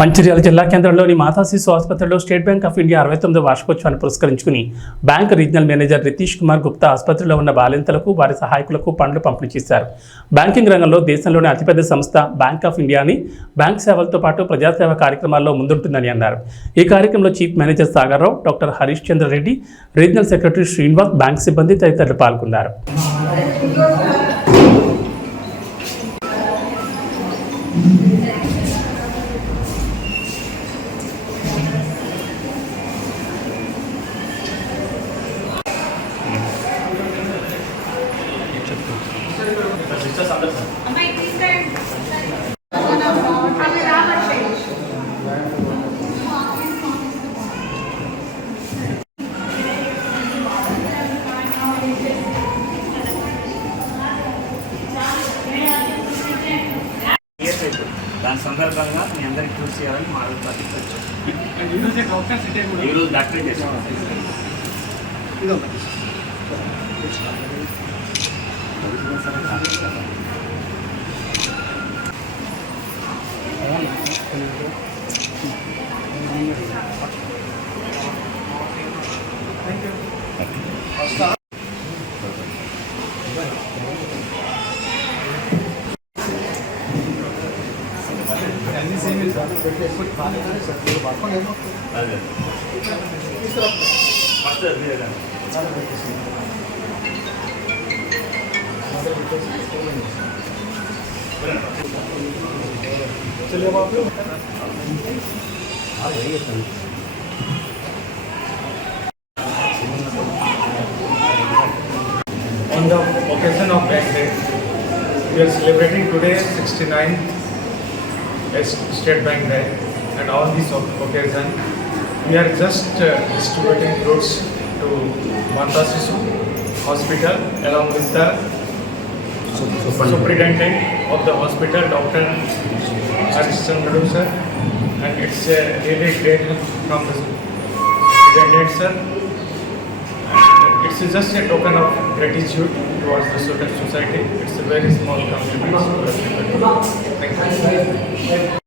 మంచిర్యాల జిల్లా కేంద్రంలోని మాతా శిశు ఆసుపత్రిలో స్టేట్ బ్యాంక్ ఆఫ్ ఇండియా 69వ వార్షికోత్సవాన్ని పురస్కరించుకుని bank regional manager Ritish Kumar Gupta ఆసుపత్రిలో ఉన్న బాలింతలకు వారి సహాయకులకు పండ్లు పంపిణీ చేశారు. బ్యాంకింగ్ రంగంలో దేశంలోనే అతిపెద్ద సంస్థ బ్యాంక్ ఆఫ్ ఇండియా అని బ్యాంక్ సేవలతో పాటు ప్రజాసేవ కార్యక్రమాల్లో ముందుంటుందని అన్నారు. ఈ కార్యక్రమంలో chief manager Sagar Rao, doctor Harish Chandra Reddy, regional secretary Srinivas, bank సిబ్బంది తదితరులు పాల్గొన్నారు. దాని సందర్భంగా మీ అందరికి చూస్ చేయాలని మా ఈరోజు డాక్టర్ చేసాం. On the occasion of Bank Day, we are celebrating today 69th State Bank Day, and on this occasion, we are just distributing goods to Mata Sishu Hospital along with the superintendent of the hospital, Dr. Harish Chandra sir, and it's a really great help from the superintendent sir. It's just a token of gratitude towards the society. It's a very small contribution to everybody. Thank you.